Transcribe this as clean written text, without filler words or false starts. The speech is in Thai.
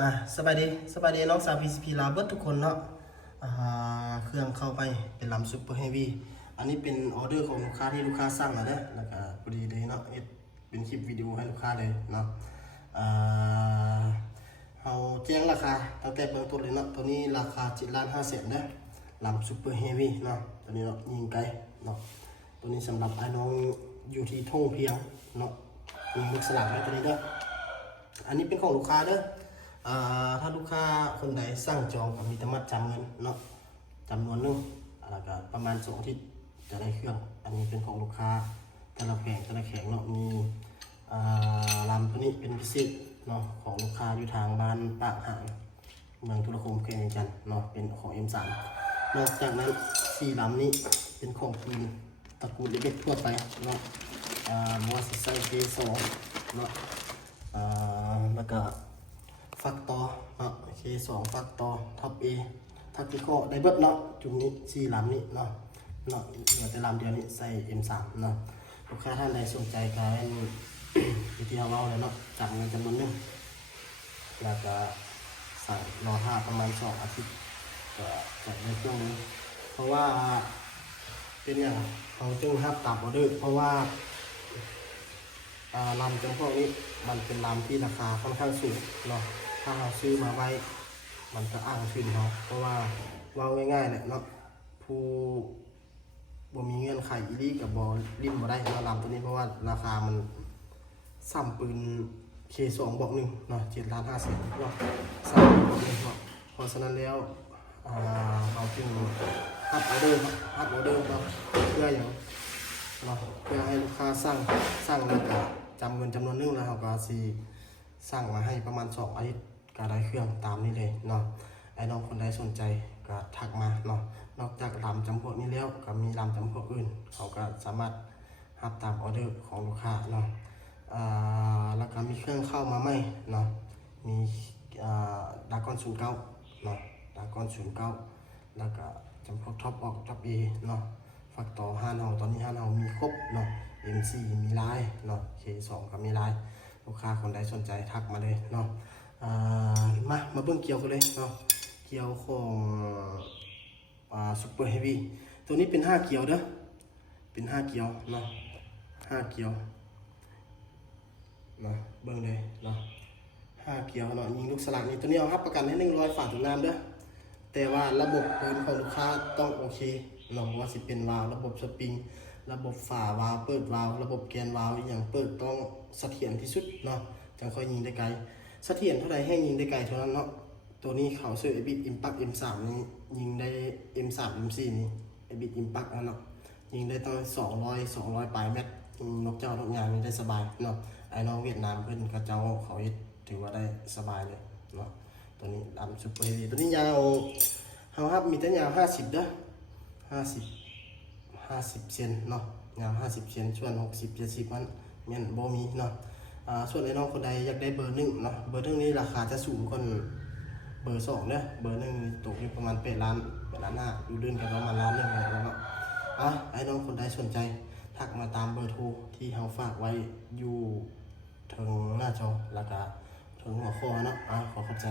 มาสบายดีน้องสาว PCP ลาเบิร์ทุกคนเนาะเครื่องเข้าไปเป็นลำซุปเปอร์เฮฟวี่อันนี้เป็นออเดอร์ของลูกค้าที่ลูกค้าสั่งนะแล้วก็พอดีเลยเนาะเป็นคลิปวิดีโอให้ลูกค้าเลยเนาะเราแจ้งราคาตั้งแต่เบื้องต้นเลยเนาะตัวนี้ราคา7,500,000นะลำซุปเปอร์เฮฟวี่เนาะตัวนี้เนาะยิงไกลเนาะตัวนี้สำหรับไอ้น้องอยู่ที่ท่งเพียงเนาะมีมุกสลักไว้ตัวนี้ด้วยอันนี้เป็นของลูกค้าเด้อถ้าลูกค้าคนใดสั่งจองก็มีแต่มัดจำเงินเนาะจำนวนนึงแล้วก็ประมาณ2 อาทิตย์จะได้เครื่องอันนี้เป็นของลูกค้าแต่ละแผงเนาะมีลำตัวนี้เป็นพิเศษเนาะของลูกค้าอยู่ทางบ้านปากห่างเมืองธุรคมเคียงจันเนาะเป็นของ M3 นอกจากนั้น4 ลำนี้เป็นของทีมตระกูลเล็กๆทั่วไปเนาะบัวสิไซเกสองเนาะแล้วก็ฟักต่อเนาะK2ฟักต่อท็อป A ทักติโก้ได้เบิดเนาะจุ่มนี้4 ลำนี้เนาะเหลือแต่ลำเดียวนี้ใส่ M3 เนาะลูกค้าท่านใดสนใจการวิธีเราเลยเนาะจับเงินจำนวนนึงแล้วก็สั่งรอท่าประมาณ2 อาทิตย์ก็จะได้เครื่องนี้เพราะว่าเป็นอย่างเขาจึงห้ามตับออเดอร์เพราะว่าลำจำพวกนี้มันเป็นลำที่ราคาค่อนข้างสูงเนาะถ้าเราซื้อมาไว้มันก็อ้างชื่อเขาเพราะว่าง่ายๆแหละเนาะผู้บ่มีเงื่อนไขอีลี่กับบอริมบ่ได้มาลำตัวนี้เพราะว่าราคามันซ้ำปืนK2 บอก1เนาะ7,500,000เนาะซ้ำปืนบอก1เนาะเพราะฉะนั้นแล้วเราจึงฮับออเดอร์เนาะเพื่ออย่างเนาะเพื่อให้ลูกค้าสั่งแล้วก็จำเงินจำนวนนึงแล้วเราก็สิสั่งมาให้ประมาณ2 อาทิตย์ก็ได้เครื่องตามนี้เลยเนาะไอ้น้องคนใดสนใจก็ทักมาเนาะนอกจากลำจำพวกนี้แล้วก็มีลำจำพวกอื่นเขาก็สามารถรับตามออเดอร์ของลูกค้าเนาะแล้วก็มีเครื่องเข้ามาใหม่เนาะมีดากอน09เนาะดากอน09แล้วก็จำพวกท็อปออกท็อป A เนาะฝักต่อ5 เฮาตอนนี้5 เฮามีครบเนาะ M4 มีลายเนาะ K2 ก็มีลายลูกค้าคนใดสนใจทักมาเลยเนาะมาเบิ่งเกี่ยวกันเลยเนาะเกี่ยวของซุปเปอร์เฮฟวี่ตัวนี้เป็น5 เกี่ยวเด้อเป็น5 เกี่ยวเนาะ5 เกี่ยวเนาะเบิ่งเลยเนาะ5 เกี่ยวเนาะยิงลูกสลักนี่ตัวนี้เอารับประกันให้100 ฝาถุงน้ำเด้อแต่ว่าระบบปืนของลูกค้าต้องโอเคเนาะว่าสิเป็นวาล์วระบบสปริงระบบฝาวาล์วเปิดวาล์วระบบแกนวาล์วอย่างเปิดต้องเสถียรที่สุดเนาะจังค่อยยิงได้ไกลเสถียรเท่าใดให้ยิงได้ไกลเท่านั้นเนาะตัวนี้เขาซื้อ Ebit Impact M3 นี้ยิงได้ M3 M4 นี่ Ebit Impact เนาะยิงได้ตั้ง200 ปลายเมตรนกเจ้านกยางนี่ได้สบายเนาะไอ้น้องเวียดนามเพิ่นกระเจ้าเขาถือว่าได้สบายเลยเนาะตัวนี้ดำซุปเปอร์เฮฟวี่ตัวนี้ยาวเฮาครับมีแต่ยาว50เด้อ50 เซนเนาะยาว50 เซนส่วน60-70มันแม่นบ่มีเนาะส่วนไอ้น้องคนใดอยากได้เบอร์1เนาะเบอร์1นี่ราคาจะสูงกว่าเบอร์2เด้อเบอร์1ตกอยู่ประมาณ8 ล้าน5อยู่เดือนกับประมาณ1 ล้านแล้วเนาะไอ้น้องคนใดสนใจทักมาตามเบอร์โทรที่เฮาฝากไว้อยู่ทางหน้าจอแล้วก็ถึงหัวข้อเนาะขอขอบใจ